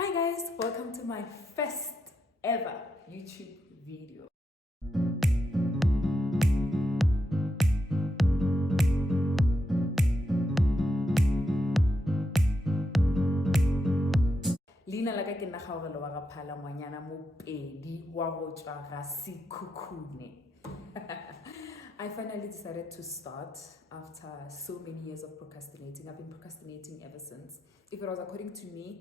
Hi guys, welcome to my first ever YouTube video. Lina la ka ke nna kgaogelo wa ga phala ngwanyana mopedi wa go tswa ga sekhukhune. I finally decided to start after so many years of procrastinating. I've been procrastinating ever since. If it was according to me,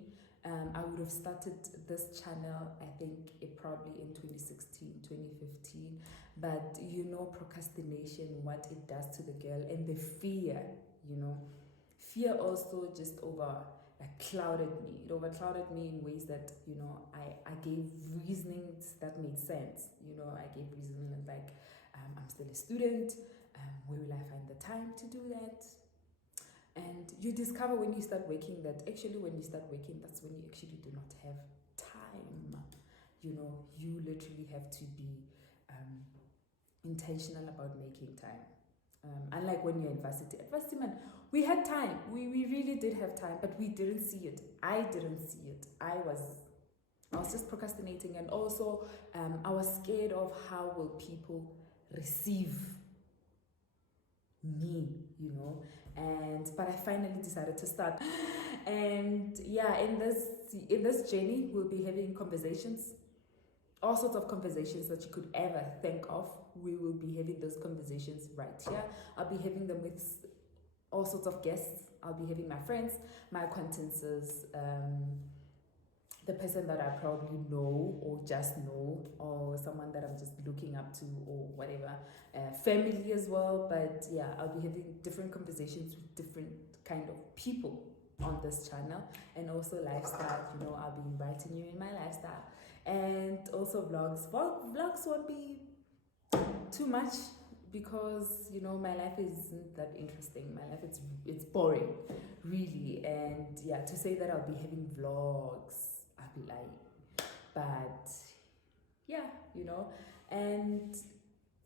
I would have started this channel, I think probably in 2016, 2015. But you know, procrastination, what it does to the girl, and the fear, fear also just clouded me. It overclouded me in ways that, I gave reasonings that made sense. I gave reasoning like, I'm still a student, where will I find the time to do that? And you discover when you start working that actually when you start working, that's when you actually do not have time. You literally have to be intentional about making time. Unlike when you're in varsity. At varsity, man, we had time. We really did have time, but we didn't see it. I didn't see it. I was just procrastinating, and also I was scared of how will people receive me, but I finally decided to start. And yeah, in this journey we'll be having conversations, all sorts of conversations that you could ever think of. We will be having those conversations right here. I'll be having them with all sorts of guests. I'll be having my friends, my acquaintances, the person that I probably know or just know, or someone that I'm just looking up to, or whatever, family as well. But yeah, I'll be having different conversations with different kind of people on this channel, and also lifestyle. I'll be inviting you in my lifestyle, and also vlogs. Vlogs won't be too much because my life isn't that interesting. My life it's boring, really. And yeah, to say that I'll be having vlogs, I'll be lying. But yeah, and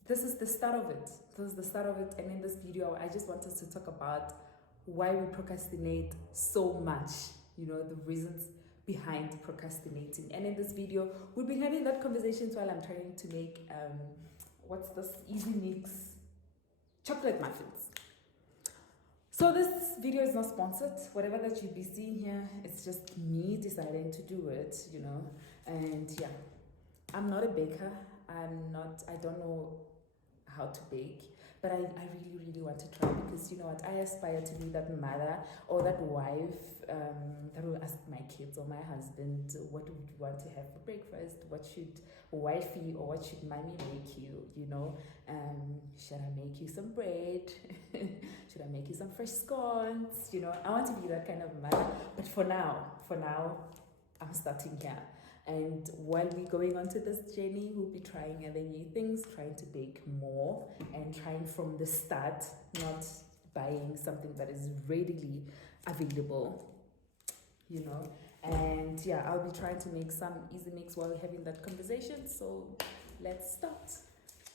this is the start of it. And in this video, I just wanted to talk about why we procrastinate so much, the reasons behind procrastinating. And in this video, we'll be having that conversations while I'm trying to make what's this easy mix chocolate muffins. So this video is not sponsored. Whatever that you'll be seeing here, it's just me deciding to do it, and yeah, I'm not a baker. I don't know how to bake, but I really, really want to try, because I aspire to be that mother or that wife that will ask my kids or my husband, what would you want to have for breakfast? What should wifey or what should mommy make you? Should I make you some bread? Should I make you some fresh scones? I want to be that kind of mother. But for now, I'm starting here. And while we're going on to this journey, we'll be trying other new things, trying to bake more, and trying from the start, not buying something that is readily available, And yeah, I'll be trying to make some easy mix while we're having that conversation. So let's start.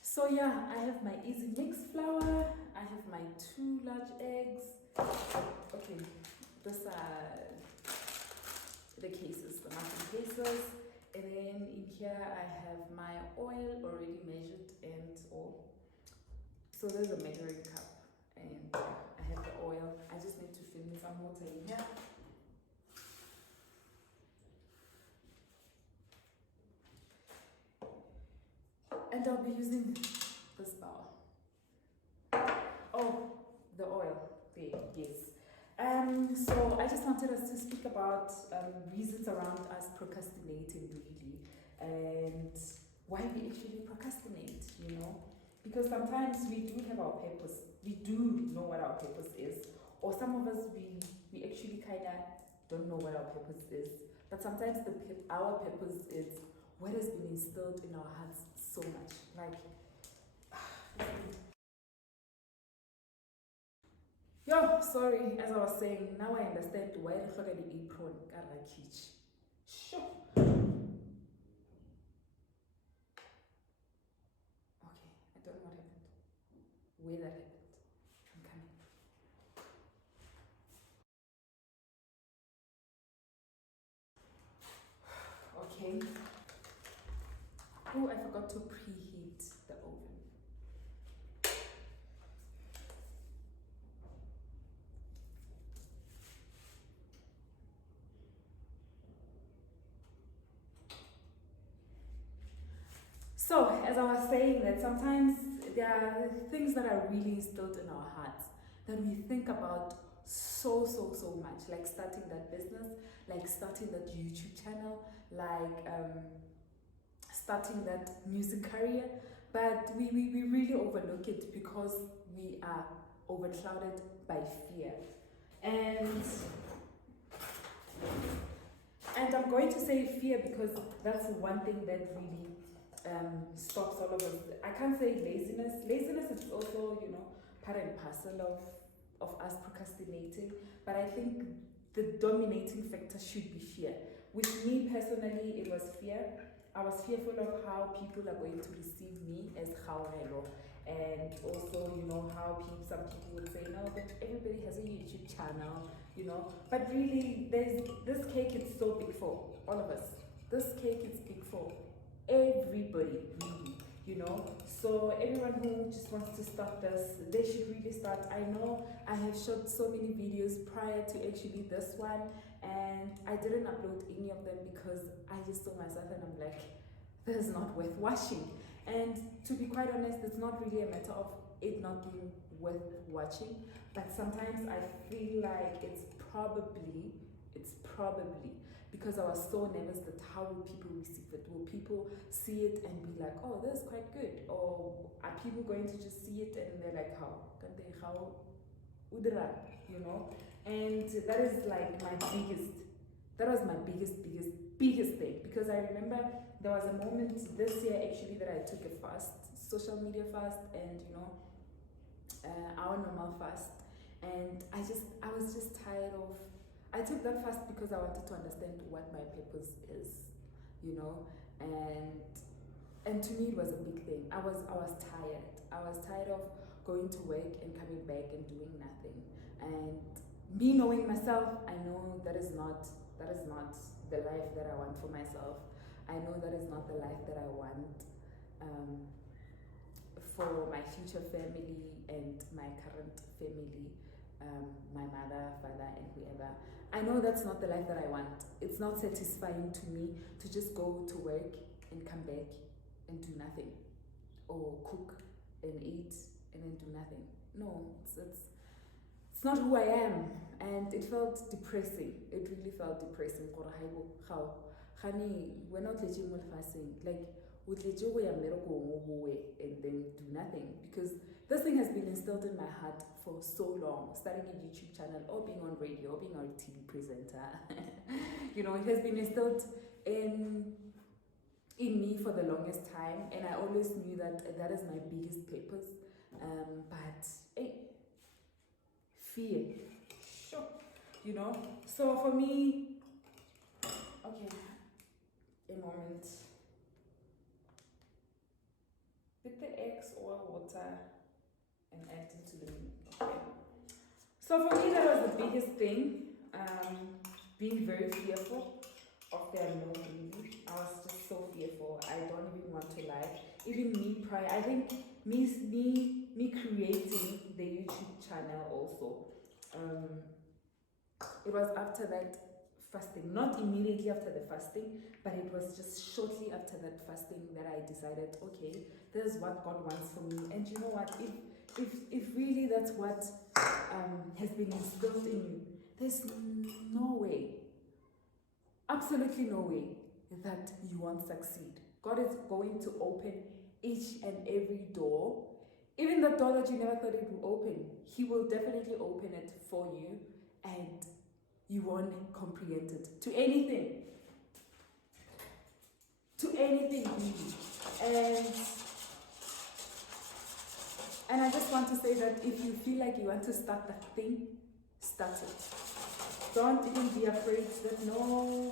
So yeah, I have my easy mix flour. I have my 2 large eggs. Okay, these are the cases, the muffin cases. And then in here I have my oil already measured, and so there's a measuring cup, and I have the oil. I just need to fill in some water in here. And I'll be using this bowl. Oh, the oil there, yes. So I just wanted us to speak about reasons around us procrastinating, really, and why we actually procrastinate, because sometimes we do have our purpose. We do know what our purpose is, or some of us, we actually kind of don't know what our purpose is, but sometimes our purpose is what has been instilled in our hearts so much, like sorry, as I was saying, now I understand why I look at the apron. Sure. Okay, I don't know what happened. Where that happened. I'm coming. Okay. Oh, I forgot to preheat the oven. So, as I was saying, that sometimes there are things that are really instilled in our hearts that we think about so much, like starting that business, like starting that YouTube channel, like starting that music career, but we really overlook it because we are overclouded by fear. And I'm going to say fear because that's one thing that really stops all of us. I can't say laziness. Laziness is also, part and parcel of us procrastinating. But I think the dominating factor should be fear. With me personally, it was fear. I was fearful of how people are going to receive me as Khaurelo. And also, how some people would say, no, but everybody has a YouTube channel, But really, this cake is so big for all of us. This cake is big for everybody, really, So everyone who just wants to start this, they should really start. I know I have shot so many videos prior to actually this one, and I didn't upload any of them because I just saw myself and I'm like, this is not worth watching. And to be quite honest, it's not really a matter of it not being worth watching, but sometimes I feel like it's probably because I was so nervous that how will people receive it? Will people see it and be like, oh, this is quite good? Or are people going to just see it and they're like, how? Udra, And that is like that was my biggest thing. Because I remember there was a moment this year actually that I took a fast, social media fast, and our normal fast. And I was just tired of, I took that fast because I wanted to understand what my purpose is, and to me it was a big thing. I was tired. I was tired of going to work and coming back and doing nothing. And me knowing myself, I know that is not the life that I want for myself. I know that is not the life that I want for my future family and my current family, my mother, father, and whoever. I know that's not the life that I want. It's not satisfying to me to just go to work and come back and do nothing, or cook and eat and then do nothing. No, it's not who I am, and it felt depressing. It really felt depressing. We're not legit fasting. Like, and then do nothing, because this thing has been instilled in my heart for so long, starting a YouTube channel or being on radio or being on a TV presenter. It has been instilled in me for the longest time, and I always knew that is my biggest purpose. But hey, fear, sure, So for me, okay, a moment. Put the eggs or water and add it to the milk. Okay. So for me, that was the biggest thing. Being very fearful of the unknown. Really, I was just so fearful. I don't even want to lie. Even me prior, I think me creating the YouTube channel also. It was after that fasting, not immediately after the fasting, but it was just shortly after that fasting that I decided, okay, this is what God wants for me. And you know what? If really that's what has been instilled in you, there's no way, absolutely no way, that you won't succeed. God is going to open each and every door. Even the door that you never thought it would open, He will definitely open it for you, and you won't comprehend it. To anything really. And I just want to say that if you feel like you want to start that thing, start it. Don't even be afraid that no,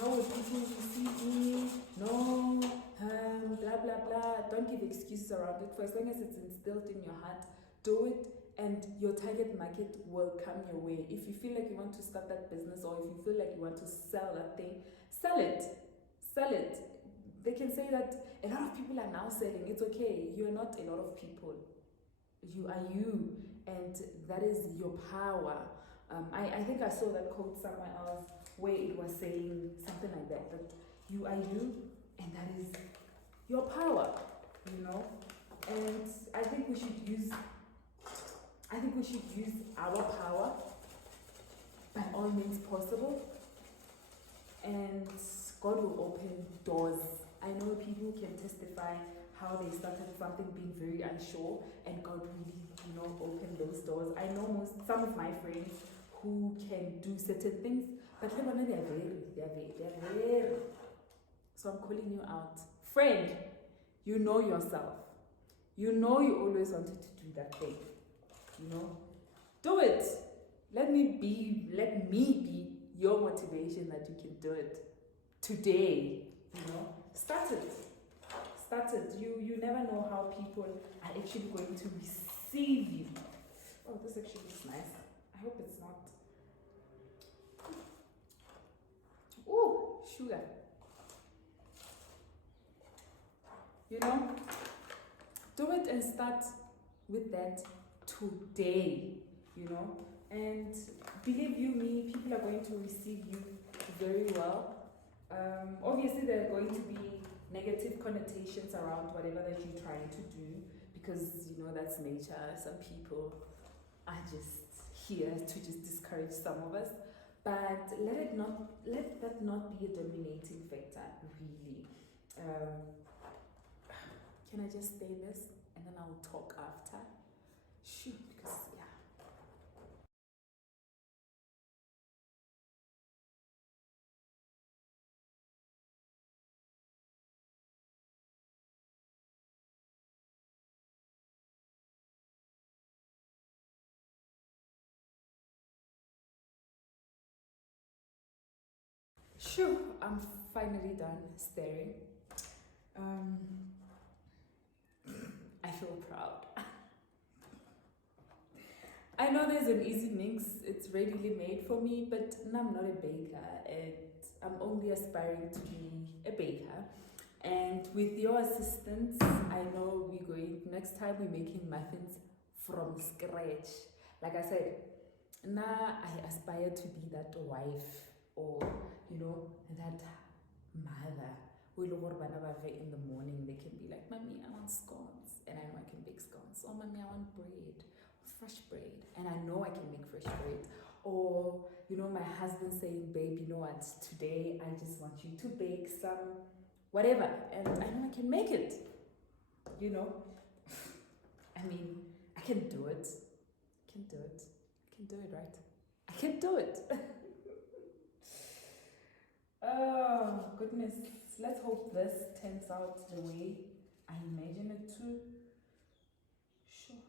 how will people receive me? No, blah blah blah. Don't give excuses around it. For as long as it's instilled in your heart, do it, and your target market will come your way. If you feel like you want to start that business, or if you feel like you want to sell that thing, sell it. Sell it. They can say that a lot of people are now selling. It's okay. You're not a lot of people. You are you, and that is your power. I think I saw that quote somewhere else where it was saying something like that, that you are you, and that is your power, you know. And I think we should use our power by all means possible, and God will open doors. I know people can testify how they started something being very unsure, and God really, opened those doors. I know some of my friends who can do certain things, but they're very. So I'm calling you out. Friend, you know yourself. You know you always wanted to do that thing. Do it. Let me be your motivation that you can do it today. Start it. You never know how people are actually going to receive you. Oh, this actually is nice. I hope it's not. Ooh, sugar. Do it and start with that today, and believe you me, people are going to receive you very well. Obviously there are going to be negative connotations around whatever that you're trying to do, because that's nature. Some people are just here to just discourage some of us, but let that not be a dominating factor, really. Can I just say this and then I'll talk after? Shoot, because sure, I'm finally done staring. I feel proud. I know there's an easy mix, it's readily made for me, but I'm not a baker, and I'm only aspiring to be a baker. And with your assistance, I know next time we're making muffins from scratch. Like I said, now I aspire to be that wife, or that mother who in the morning they can be like, Mommy, I want scones, and I know I can bake scones. Or Mommy, I want bread, fresh bread, and I know I can make fresh bread. Or my husband saying, babe, you know what, today I just want you to bake some whatever, and I know I can make it. I mean, I can do it. Right? I can do it. Oh, goodness. Let's hope this turns out the way I imagine it to. Sure.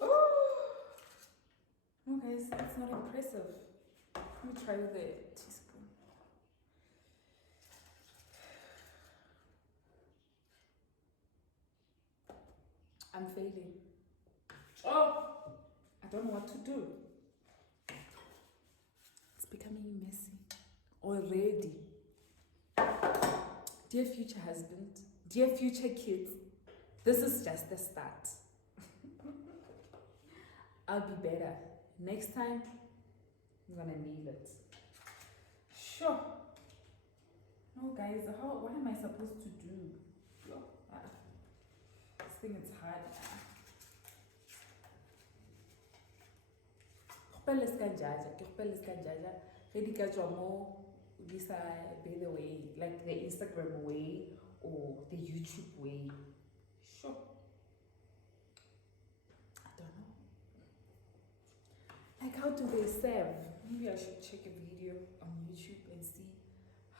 Oh! No, guys, that's not impressive. Let me try with a teaspoon. I'm failing. Oh! I don't know what to do. It's becoming messy already. Dear future husband, dear future kids, this is just the start. I'll be better. Next time, I'm gonna nail it. Sure. No, guys, what am I supposed to do? This thing is hard. By the way, like the Instagram way or the YouTube way. Sure. I don't know. Like, how do they save? Maybe I should check a video on YouTube and see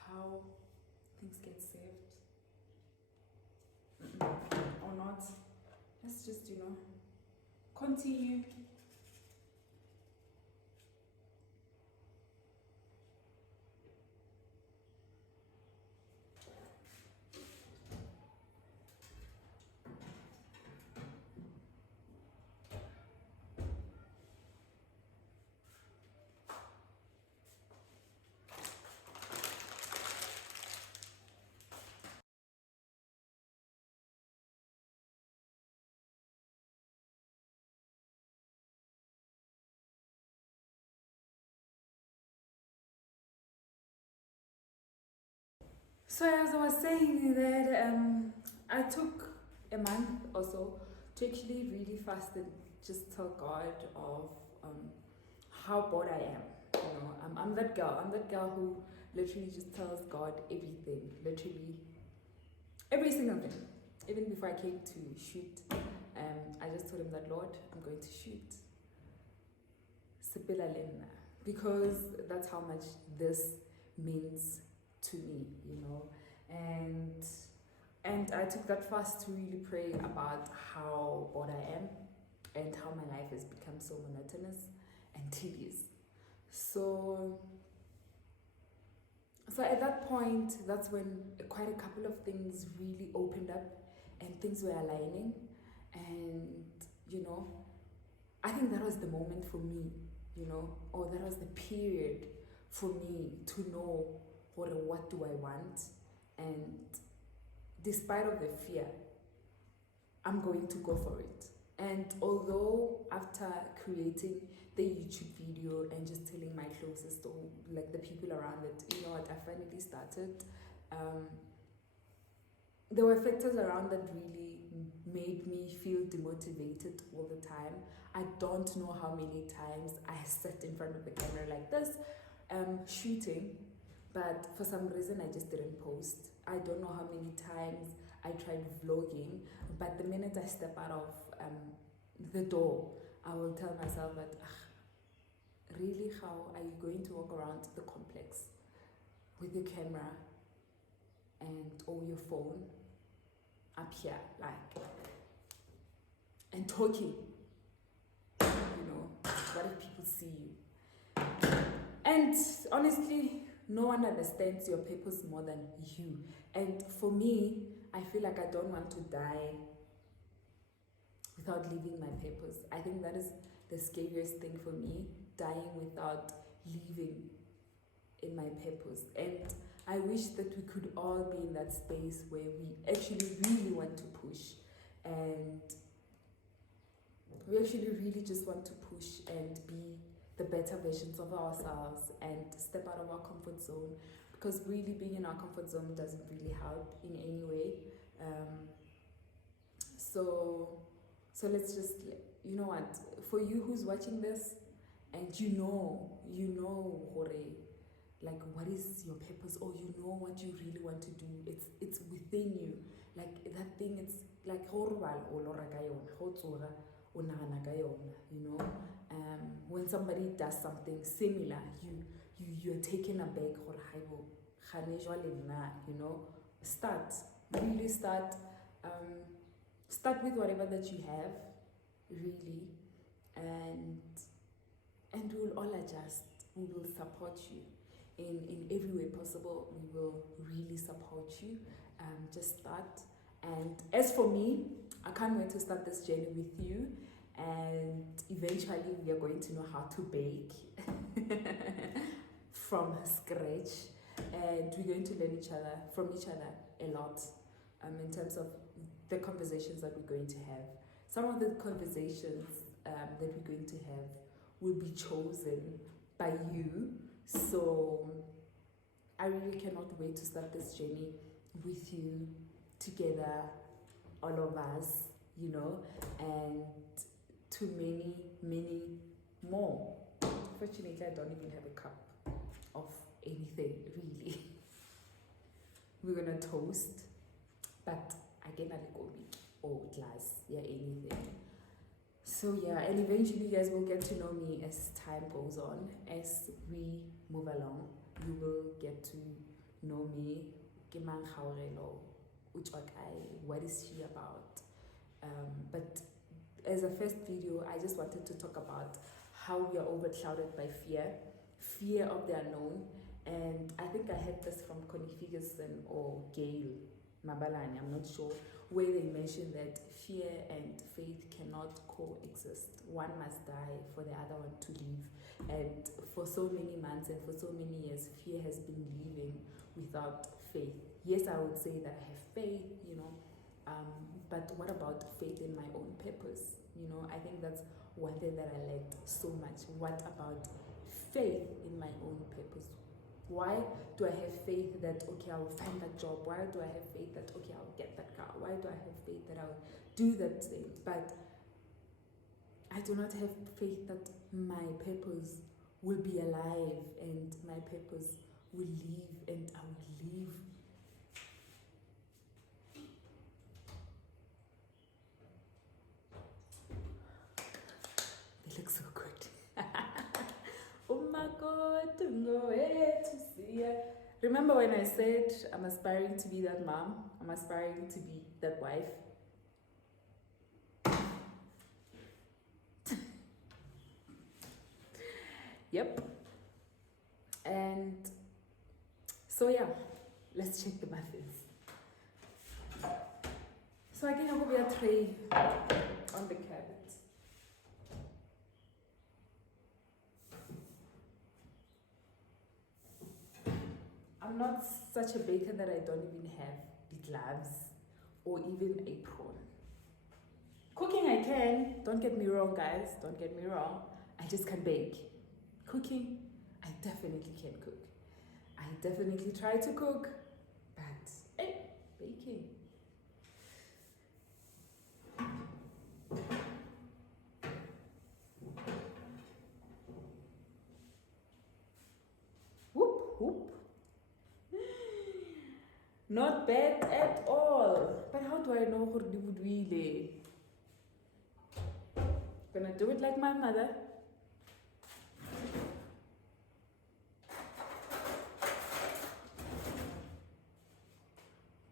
how things get saved. Or not. Let's just, continue. So as I was saying that I took a month or so to actually really fast and just tell God of how bored I am. You know, I'm that girl. I'm that girl who literally just tells God everything, literally every single thing. Even before I came to shoot, I just told him that, Lord, I'm going to shoot. Sepela lena, because that's how much this means to me, you know. And I took that fast to really pray about how bored I am and how my life has become so monotonous and tedious. So at that point, that's when quite a couple of things really opened up and things were aligning. And, you know, I think that was the moment for me, you know, or that was the period for me to know what do I want. And despite of the fear, I'm going to go for it. And although after creating the YouTube video and just telling my closest or like the people around it, you know what, I finally started, there were factors around that really made me feel demotivated all the time. I don't know how many times I sat in front of the camera like this, shooting, but for some reason I just didn't post. I don't know how many times I tried vlogging, but the minute I step out of the door, I will tell myself that, really, how are you going to walk around the complex with your camera and or your phone up here, like, and talking, you know, what if people see you? And honestly, no one understands your purpose more than you. And for me, I feel like I don't want to die without leaving my purpose. I think that is the scariest thing for me, dying without leaving in my purpose. And I wish that we could all be in that space where we actually really want to push, and we actually really just want to push and be the better versions of ourselves and step out of our comfort zone, because really being in our comfort zone doesn't really help in any way. So let's just, you know what, for you who's watching this and you know hore, like what is your purpose, or you know what you really want to do, it's within you, like that thing, it's like you know, when somebody does something similar, you're taken aback, you know, really start with whatever that you have, really, and we'll all adjust. We will support you in every way possible. We will really support you. Just start. And as for me, I can't wait to start this journey with you, and eventually we are going to know how to bake from scratch, and we're going to learn from each other a lot, in terms of the conversations that we're going to have. Some of the conversations that we're going to have will be chosen by you. So I really cannot wait to start this journey with you together, all of us, you know, and to many, many more. Fortunately, I don't even have a cup of anything, really. We're gonna toast, but again, I'll go big or glass, yeah, anything. So yeah, and eventually you guys will get to know me as time goes on. As we move along, you will get to know me. What is she about? But as a first video, I just wanted to talk about how we are overclouded by fear of the unknown. And I think I heard this from Connie Ferguson or Gail Mabalani, I'm not sure, where they mentioned that fear and faith cannot coexist. One must die for the other one to live. And for so many months and for so many years, fear has been living without faith. Yes, I would say that I have faith, you know, but what about faith in my own purpose? You know, I think that's one thing that I liked so much. What about faith in my own purpose? Why do I have faith that, okay, I will find that job? Why do I have faith that, okay, I'll get that car? Why do I have faith that I'll do that thing? But I do not have faith that my purpose will be alive and my purpose will live and I will live. They look so good. Oh my God, nowhere to see. Remember when I said I'm aspiring to be that mom? I'm aspiring to be that wife. Yep. And so yeah, let's check the muffins. So again, I will be a tray on the cabinet. I'm not such a baker that I don't even have the gloves or even apron. Cooking I can, don't get me wrong guys, don't get me wrong. I just can't bake. Cooking, I definitely can cook. I definitely try to cook, but hey, baking. Whoop, whoop. Not bad at all. But how do I know who would really? Gonna do it like my mother.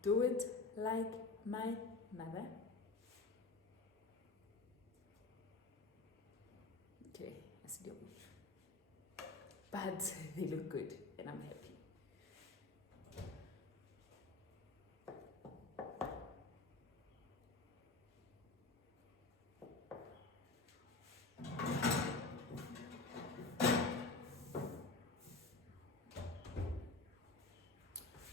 Do it like my mother. Okay, I see. But they look good and I'm happy.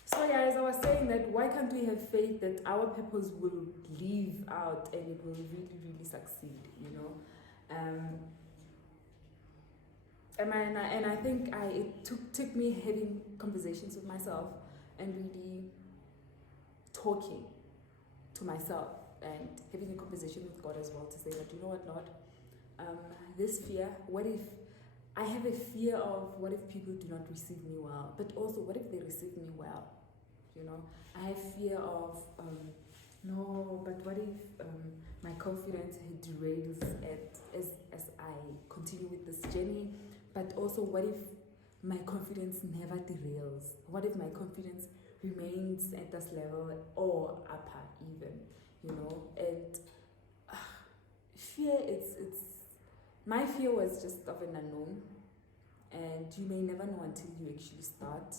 So yeah, as I was saying that why can't we have faith that our purpose will live out and it will really, really succeed, you know? And I think it took me having conversations with myself and really talking to myself and having a conversation with God as well to say that, you know what, Lord, this fear, what if I have a fear of what if people do not receive me well, but also what if they receive me well, you know? I have fear of, no, but what if my confidence derails as I continue with this journey, but also what if my confidence never derails? What if my confidence remains at this level or upper even, you know? And fear, it's my fear was just of an unknown, and you may never know until you actually start.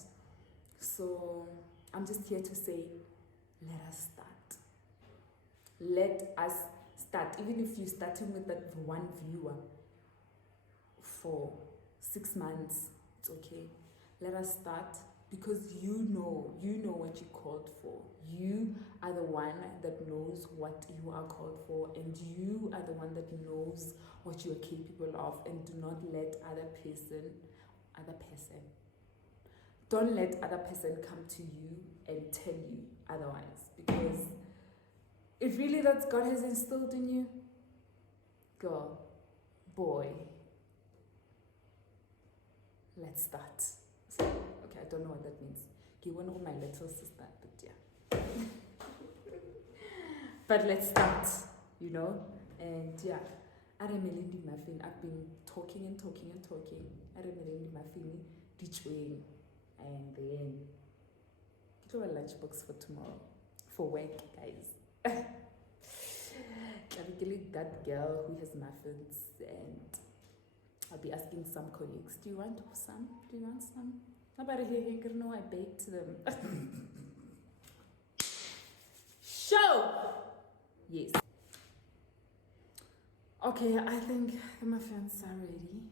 So I'm just here to say, let us start. Let us start. Even if you're starting with that one viewer for 6 months, it's okay. Let us start, because you know what you called for. You are the one that knows what you are called for, and you are the one that knows what you are capable of. And do not let don't let other person come to you and tell you otherwise, because if really that God has instilled in you, girl, boy, let's start. So, okay, I don't know what that means. You won't know my little sister, but yeah. But let's start, you know? And yeah, Aramelindi Muffin, I've been talking. Aramelindi Muffin, ditchwing, and then get a lunchbox for tomorrow, for work, guys. That girl who has muffins, and I'll be asking some colleagues, do you want some? Nobody here know I baked them. Show! Yes. Okay, I think the muffins are ready.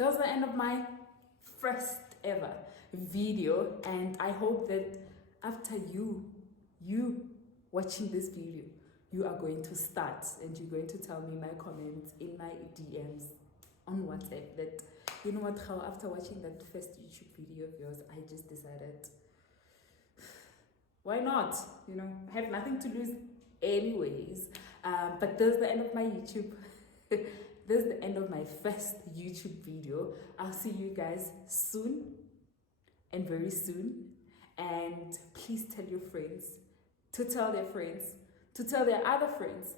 that was the end of my first ever video, and I hope that after you watching this video, you are going to start and you're going to tell me in my comments, in my DMs on WhatsApp that, you know what, how after watching that first YouTube video of yours, I just decided, why not? You know, I have nothing to lose anyways. But there's the end of my YouTube. There's the end of my first YouTube video. I'll see you guys soon and very soon. And please tell your friends to tell their friends to tell their other friends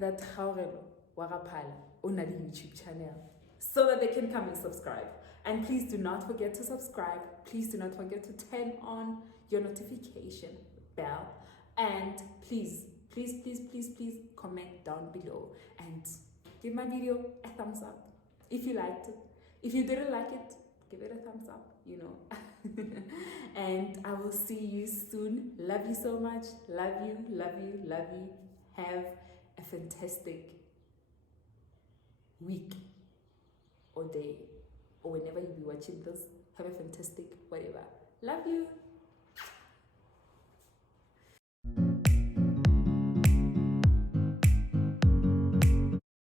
that Gaurelo Waraphala on a YouTube channel, so that they can come and subscribe. And please do not forget to subscribe. Please do not forget to turn on your notification bell. And please comment down below and give my video a thumbs up if you liked it. If you didn't like it, give it a thumbs up, you know. And I will see you soon. Love you so much. Love you, love you, love you. Have a fantastic week or day, or whenever you be watching this. Have a fantastic whatever. Love you.